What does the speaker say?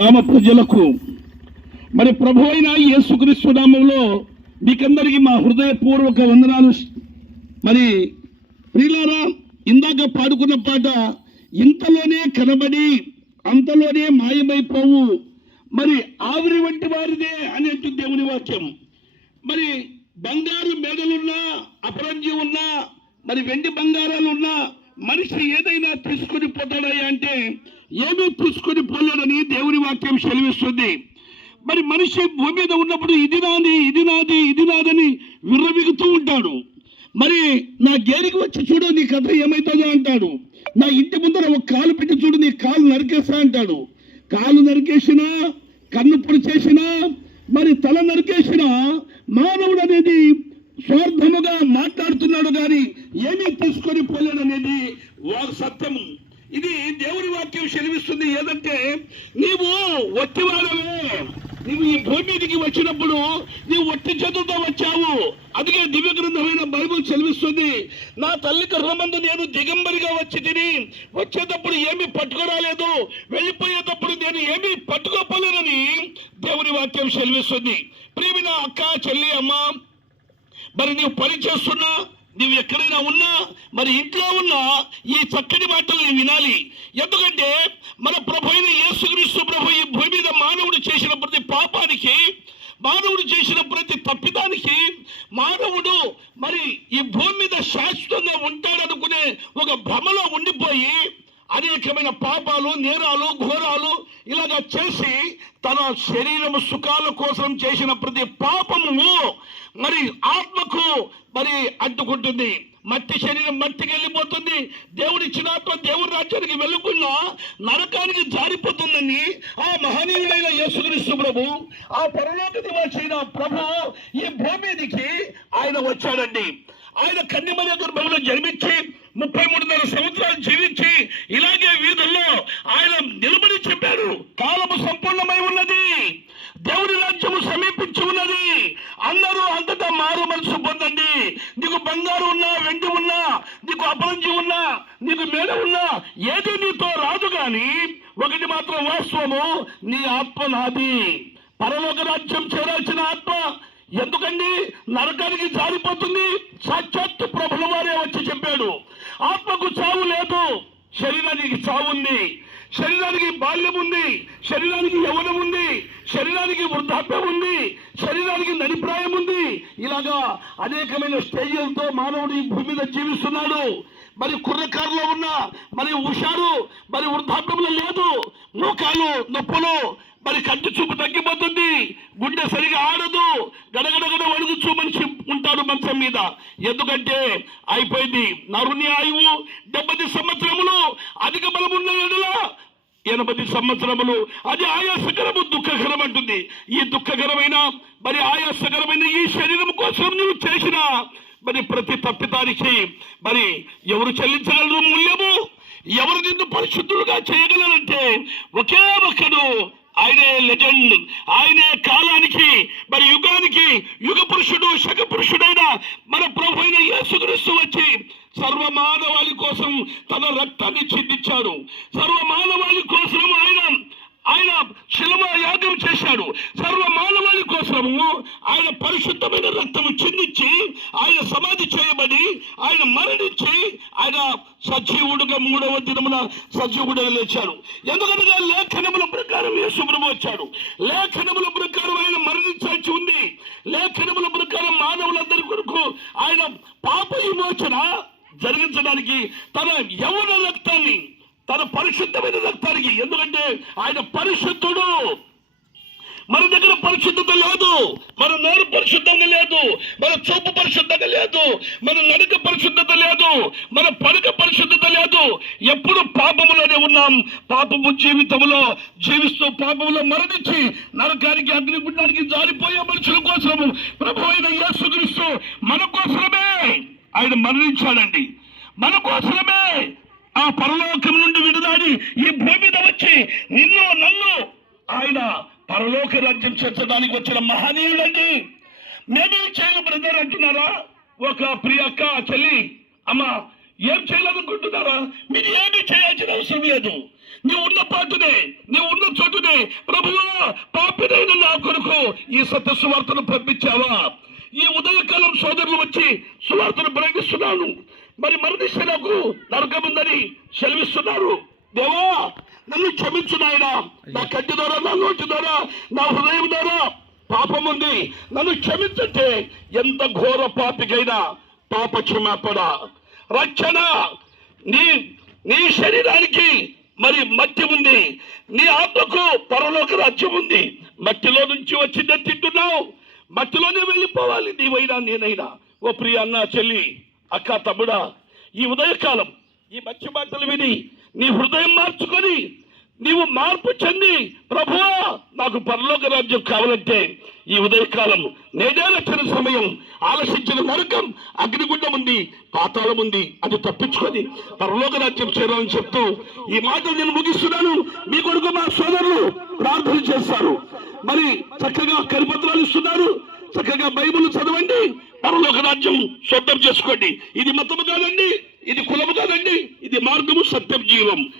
గ్రామ ప్రజలకు. మరి ప్రభు అయిన యేసుక్రీస్తు నామంలో మీకందరికీ మా హృదయపూర్వక వందనాలు. మరి ప్రియులారా ఇందాక పాడుకున్న పాట ఇంతలోనే కనబడి అంతలోనే మాయమైపోవు. మరి ఆవిరి వంటి వారిదే అనేట్టు దేవుని వాక్యం. మరి బంగారు మెడలున్నా అపరంజి ఉన్నా మరి వెండి బంగారాలు ఉన్నా మనిషి ఏదైనా తీసుకొని పోతాడా అంటే ఏమీ పుచ్చుకొని పోలేడని దేవుని వాక్యం సెలవిస్తుంది. మరి మనిషి భూమి మీద ఉన్నప్పుడు ఇది నాది ఇది నాది ఇది నాదని విర్రవిగుతూ ఉంటాడు. మరి నా గేరికి వచ్చి చూడు నీ కథ ఏమైతుందో అంటాడు. నా ఇంటి ముందర ఒక కాలు పెట్టి చూడు నీ కాలు నరికేస్తా అంటాడు. కాలు నరికేసినా కన్ను పొడి చేసినా మరి తల నరికేసినా మానవుడు అనేది స్వార్థముగా మాట్లాడుతున్నాడు కానీ ఏమీ తీసుకొని పోలేడు అనేది వారి సత్యము ఇది దేవుని వాక్యం సెలవిస్తుంది ఏదంటే నీవు వట్టివాడవే నీవు ఈ భూమి మీదకి వచ్చినప్పుడు నీవు ఒట్టి చేతులతో వచ్చావు. అందుకే దివ్య గ్రంథమైన బైబుల్ సెలవిస్తుంది నా తల్లి గర్భమందు నేను దిగంబరిగా వచ్చి తిని వచ్చేటప్పుడు ఏమీ పట్టుకురాలేదు. వెళ్ళిపోయేటప్పుడు నేను ఏమీ పట్టుకోపోలేనని దేవుని వాక్యం సెలవిస్తుంది. ప్రేమిన అక్క చెల్లి అమ్మ మరి నీవు పని చేస్తున్నా? నువ్వు ఎక్కడైనా ఉన్నా మరి ఇంట్లో ఉన్నా ఈ చక్కని మాటలు వినాలి. ఎందుకంటే మన ప్రభు యేసుక్రీస్తు ప్రభు ఈ భూమి మీద మానవుడు చేసిన ప్రతి పాపానికి మానవుడు చేసిన ప్రతి తప్పిదానికి మానవుడు మరి ఈ భూమి మీద శాశ్వతంగా ఉంటాడనుకునే ఒక భ్రమలో ఉండిపోయి అనేకమైన పాపాలు నేరాలు ఘోరాలు ఇలాగ చేసి తన శరీరము సుఖాల కోసం చేసిన ప్రతి పాపము మరి ఆత్మకు మరి అడ్డుకుంటుంది. మట్టి శరీరం మట్టికి వెళ్ళిపోతుంది. దేవుడి ఇచ్చిన ఆత్మ దేవుడి రాజ్యానికి వెళ్ళకుండా నరకానికి జారిపోతుందని ఆ మహనీయుడైన యేసుక్రీస్తు ప్రభు ఆ పరలోక నివాసైన ప్రభు ఈ భూమి ఆయన వచ్చాడండి. ఆయన కన్యమల గర్భంలో జన్మించి ముప్పై అంతటా మారు మనసు పొందండి. నీకు బంగారు ఉన్నా వెండి ఉన్నా నీకు అపరంజి ఉన్నా నీకు మేడ ఉన్నా ఏది నీతో రాదు గాని ఒకటి మాత్రం వాస్తవము నీ ఆత్మ నాది. పరలోక రాజ్యం చేరాల్సిన ఆత్మ. ఎందుకండి? నరకానికి జారిపోతుంది. సాక్షాత్తు ప్రభుల వారే వచ్చి చెప్పాడు. ఆత్మకు చావు లేదు. శరీరానికి చావు ఉంది. శరీరానికి బాల్యం ఉంది శరీరానికి యవనం ఉంది శరీరానికి వృద్ధాప్యం ఉంది శరీరానికి నడిప్రాయం ఉంది. ఇలాగా అనేకమైన స్టేజ్లతో మానవుడు ఈ భూమి మీద జీవిస్తున్నాడు. మరి కుర్రకారులో ఉన్న మరి హుషారు మరి వృద్ధాప్యంలో లేదు. మోకాలు నొప్పులు మరి కంటి చూపు తగ్గిపోతుంది. గుండె సరిగా ఆడదు. గడగడగడ వణుకుచూ మనిషి ఉంటాడు మంచం మీద. ఎందుకంటే అయిపోయింది నరుని ఆయువు. డెబ్బై సంవత్సరములు అధిక బలమున్న ఎడల ఎనభై సంవత్సరములు. అది ఆయాసకరము దుఃఖకరం అంటుంది. ఈ దుఃఖకరమైన మరి ఆయాసకరమైన ఈ శరీరం కోసం నువ్వు చేసిన మరి ప్రతి తప్పిదానికి మరి ఎవరు చెల్లించగలరు మూల్యము? ఎవరు నిన్ను పరిశుద్ధులుగా చేయగలరంటే ఒకే ఒక్కడు ఆయనే లెజెండ్ ఆయనే కాలానికి మరి యుగానికి యుగ పురుషుడు శక పురుషుడైన మన ప్రభు అయిన యేసుక్రీస్తు వచ్చి సర్వ మానవాళి కోసం తన రక్తాన్ని చిందించాడు. సర్వ మానవాళి కోసం ఆయన ఆయన శిలవ యాగం చేశాడు సర్వ మానవాళి కోసము ఆయన పరిశుద్ధమైన రక్తము చిందించి ఆయన సమాధి చేయబడి ఆయన మరణించి ఆయన సజీవుడుగా మూడవ దినమున సజీవుడుగా లేచాడు. ఎందుకనగా లేఖనముల ప్రకారం యేసుప్రభు వచ్చాడు. లేఖనముల ప్రకారం ఆయన మరణించాల్సి ఉంది. లేఖనముల ప్రకారం మానవులందరి కొరకు ఆయన పాప విమోచన జరిగించడానికి తన యవన రక్తాన్ని తన పరిశుద్ధమైన రక్తానికి ఎందుకంటే ఆయన పరిశుద్ధుడు. మన దగ్గర పరిశుద్ధత లేదు. మన నోరు పరిశుద్ధంగా లేదు. మన చూపు పరిశుద్ధంగా లేదు. మన నడక పరిశుద్ధత లేదు. మన పడక పరిశుద్ధత లేదు. ఎప్పుడు పాపములోనే ఉన్నాం. పాపము జీవితంలో జీవిస్తూ పాపములో మరణించి నరకానికి అగ్నిగుండానికి జారిపోయే మనుషుల కోసము ప్రభు అయిన యేసుక్రీస్తు మన కోసమే ఆయన మరణించాడండి. మన కోసమే ఆ పరలోకం నుండి విడుదాడి ఈ భూమి మీద వచ్చి నిన్ను నన్ను ఆయన పరలోక రాజ్యం చేర్చడానికి వచ్చిన మహనీయుడండి. మేమేం చేయను బ్రదర్ అంటున్నారా? ఒక ప్రియ అక్క చెల్లి అమ్మ ఏం చేయాలనుకుంటున్నారా? మీరు ఏమీ చేయాల్సిన అవసరం లేదు. నీవు ఉన్న పాటునే నీవు ఉన్న చోటునే ప్రభువు పాపినైన నా కొరకు ఈ సత్య సువార్తను పంపించావా? ఈ ఉదయకాలం సోదరులు వచ్చి సువార్తను ప్రకటిస్తున్నాను. మరి మరణిస్తే నాకు నరకముందని సెలవిస్తున్నారు. దేవా నన్ను క్షమించు నాయన. నా కంటి ద్వారా నా నోటి ద్వారా నా హృదయం ద్వారా పాపం ఉంది. నన్ను క్షమించంటే ఎంత ఘోర పాపికైనా పాప క్షమాపణ. రక్షణ! నీ నీ శరీరానికి మరి మట్టి ఉంది. నీ ఆత్మకు పరలోక రాజ్యం ఉంది. మట్టిలో నుంచి వచ్చిందే తింటున్నావు. మట్టిలోనే వెళ్ళిపోవాలి నీవైనా నేనైనా. ఓ ప్రియ అన్న చెల్లి అక్క తమ్ముడా ఈ ఉదయకాలం ఈ మంచి మాటలు విని నీ హృదయం మార్చుకొని నీవు మార్పు చెంది ప్రభువా నాకు పరలోక రాజ్యం కావాలంటే ఈ ఉదయకాలం నేనే సమయం. ఆలోచించిన నరకం అగ్నిగుండం ఉంది పాతాళం ఉంది అది తప్పించుకొని పరలోక రాజ్యం చేరాలని చెప్తూ ఈ మాటలు నేను ముగిస్తున్నాను. మీ కొడుకు మా సోదరులు ప్రార్థన చేస్తారు. మరి చక్కగా కరిపత్రాలు ఇస్తున్నారు. చక్కగా బైబిల్ చదవండి. పరలోక రాజ్యం సొంతం చేసుకోండి. ఇది మతము కాదండి ఇది కులము కాదండి ఇది మార్గము సత్యం జీవం.